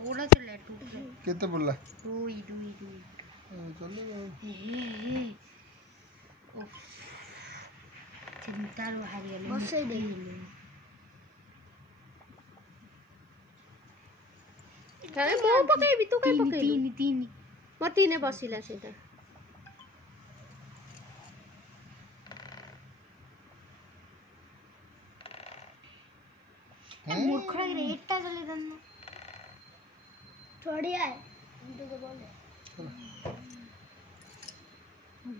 कोड़ा चले टूट केते बोला दुई चले चिंता रो हारियले बसै दे अरे मो पकेबी तू काय पकेबी तीन म तीने बसिला सेटा मूर्खड़ा रे एटा चले दन्नो थोड़ी आए हम तो बोले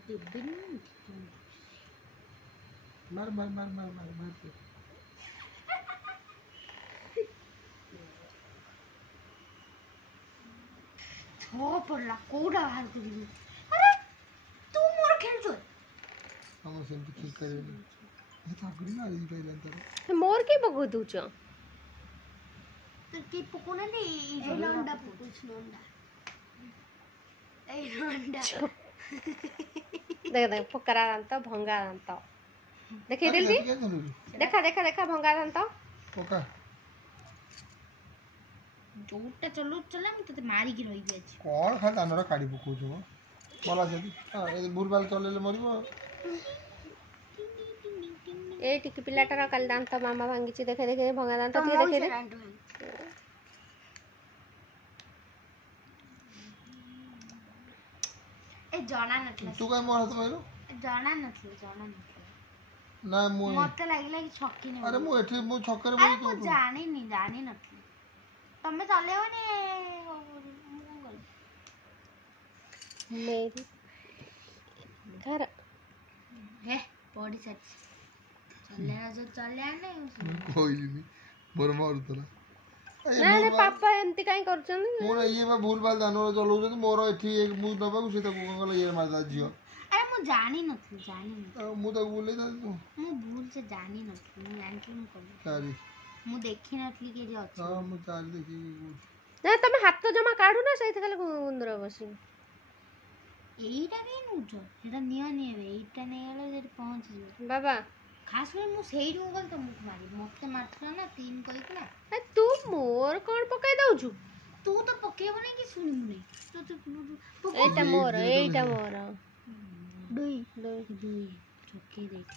दिब्बे मार हो पडला कोडा बाहर करिबी अरे तू मोर खेलछो हम सेमती ठीक करेबे ए थागड़ी ना ई पहिल्यांतर मोर के बगो दूच तो की पकोना ने ए लंडा पुछ लंडा ए लंडा देख फकरा दांत भंगा दांत देखि देलबी देखा भंगा दांत ओका जोटा चलो चला हम तते मारी की रही अछि कोन खा दानरा काडी पको जो बोला जदी ए बुलबाल चलेले मरिबो ए टिकी पिलाटार काल दांत मामा भांगीची देखे भंगा दांत ती देखे दे ए जाना नथला तू काय मोर हाथ मारो जाना नथला ना मु मते लागिला कि छक्की ने अरे मु एठी मु छक्कर अरे मु जानी नथली तमे चलेओ ने मेरी घर हे पड़ी सच चले जो चले आने कोई नहीं मोर मार तला ना ना पापा एमती काई करछन मोर ये बा भूलबाल दानो चलौ छ मोर एठी एक मु दबा से त कोंगला ये मारदा जियो अरे मु जानी नथली मु त बोले त मु भूल से जानी नथली मु जानछु मु कब सारी मु देखि नथली के जे अछि हां मु सारी देखि ना तमे हाथ जमा काढू ना सहित खाली गुंदर बसी एईटा के नुज एटा निया निये एईटा ने गेलो जे पहुंच जे बाबा खास में मु सेही रु गल त मुख मारी मते मारथला ना तीन कहितला ए तू मोर कोन पकाई दउछु तू तो पकेबो नै कि सुनिमु नै तो एटा मोर दुई चोके देख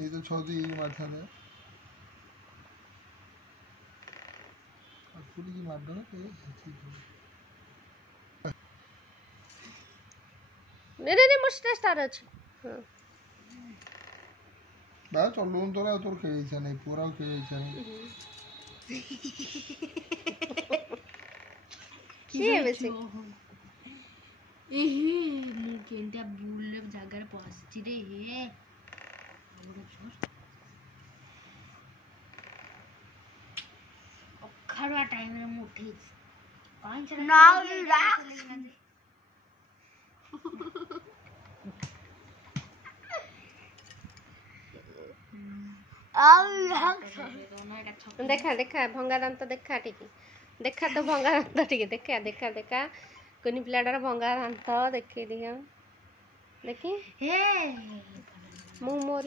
ये तो छोदी मारथा ने पुरी की मार दो ए ठीक है ने मुस्टा स्टार अछि हां बा चलून तोरा तोर खेई छ नै पूरा खेई छ नै की है वैसे एहे मु केंटा बुले जगह पहुंची रे हे खरवा टाइम रे मु उठी काई चला नाउ राख देखा भंगा दांत देखा टिकी देखा तो भंगा दांत टिकी देखा कोनी पिलाटार भंगा दांत देखि दिया देखि हे मु मोर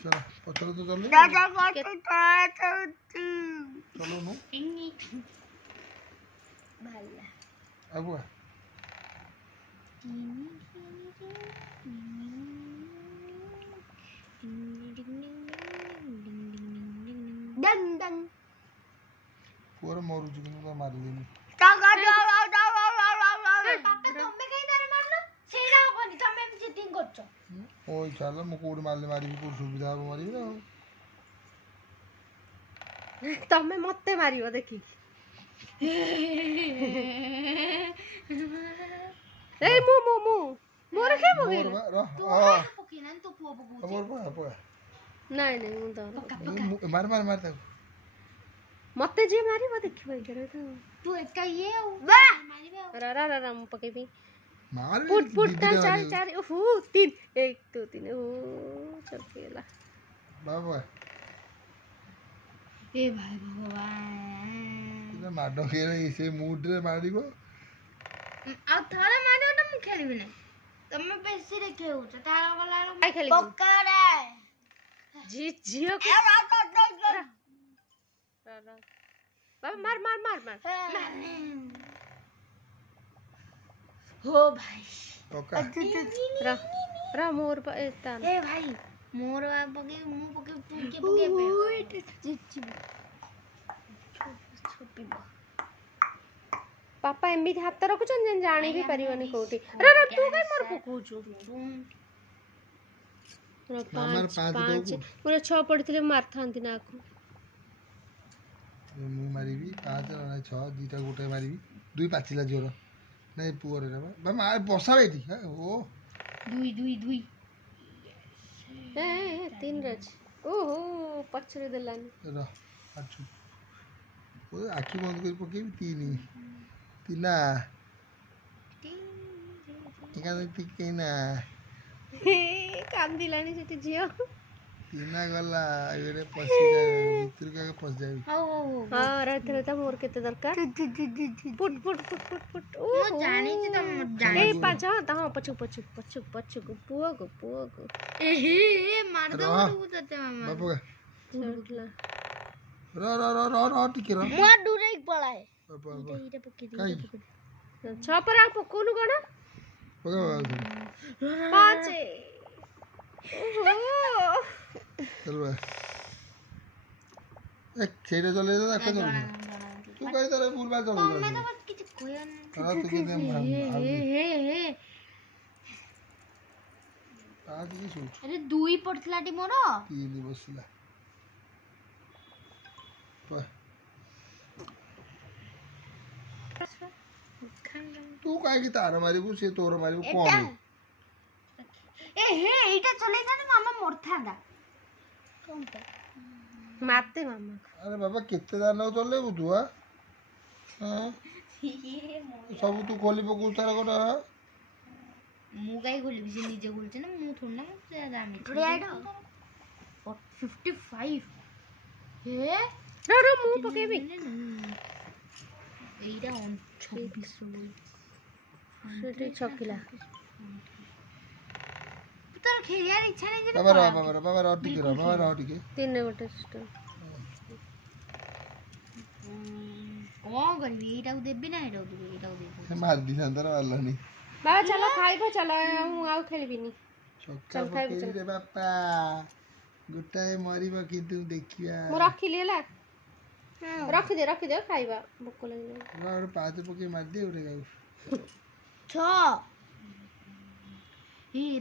चलो पत्थर तो चल दादा काट चलो नो टिंगी भला अब डंग डंग पूरा मोरू जी को मार लेनी पापा तम्मे कहीं तारे मारलो सेना होनी तम्मे चिटिंग करछो ओय चल मु कोड मारले मारी को सुविधा हो मारी ना तमे मते मारियो देखि ए मु मोर के बगे मोर तू पकीना तो पुओ बगु मोर पा नहीं मु तो मार तक मते जे मारी वो देखि भाई करे तो तू एका ये मारिबे रा मु पकेबी मार पुट चार ओहो 3 1 2 3 ओ चलकेला बाबा ए भाई भगवान इने माडो के से मूड रे मारिबो आ थारा मारियो ना मु खेलबी ना तमे बेसी रे खेउ छ तारा वाला आई खेली पकड़े जी जियो ए रात रा बाबा मार मार मार मार हो भाई पका रह रह मोर पर एता ए भाई मोर पके मु पके पके पापा एमती हाथ रखुचन जानी भी परिवनी कोठी रे रे तू काई मोर पकोचु रे मामार 5 दो पूरे 6 पड़िथिले मारथांती ना को मु मारिबी 5 ना 6 दीटा गोटे मारिबी 2 पाचिला जोर नहीं पुअर रे बा मार बसा बेटी ओ दुई ए 3 रच ओहो पछरे देलानी र अच्छु ओ आखी बंद कर पकेबी 3 एका ठीक ना कांदिलानी सेठी जियो 3 गला एरे पसी जाय भीतर के पस जाय हो हां रात रात मोर केते दरकार पुट पुट पुट पुट पुट ओ मु जानी छी तुम ए पाछा ता पछु पछु पछु पछु पुओ गो ए मार दो तते मामा बापू छोटला र टिके र मुआ दूरे पळाए बापू एटा पके काई छ पर आ पकोनु गण पका पाचे ओहो चल बा एक खेड़े चले जा देखो चल तू कहीं तरह फूल बाल चल मैं तो बस किछ कोया नहीं हां तू के दे हे आज की सोच अरे दुई पड़थलाटी मोर 3 बसला तू काहे की तार मारिबू से तोर मारिबू कोन ए हे एटा चले था मामा मरथांदा कौन पे मारते मामा अरे बाबा केते दान चले तू हां सब तू खोली पकू तार कोना मु काई खोली से निजे खोलछे ना मु थोड़ ना से दामी थोड़ी आइडो 55 हे रो मु पकेबी एटा 26 सेठी छकिला तोर खेलियार इच्छा नहीं जे बाबा र टिके 3 गोटे सिस्टम कौन करबी एटा देबी ना एटा देबी मार दी संतर वाला नहीं बाबा चलो खाइबो चलो मु आउ खेलबिनी चक्का पकेई रे बापा गुटाए मरिबा कि तू देखिया मु रखिली हला रख दे खाइबा भूख लगी और 5 पके मार दे उरे गाऊ 6 ए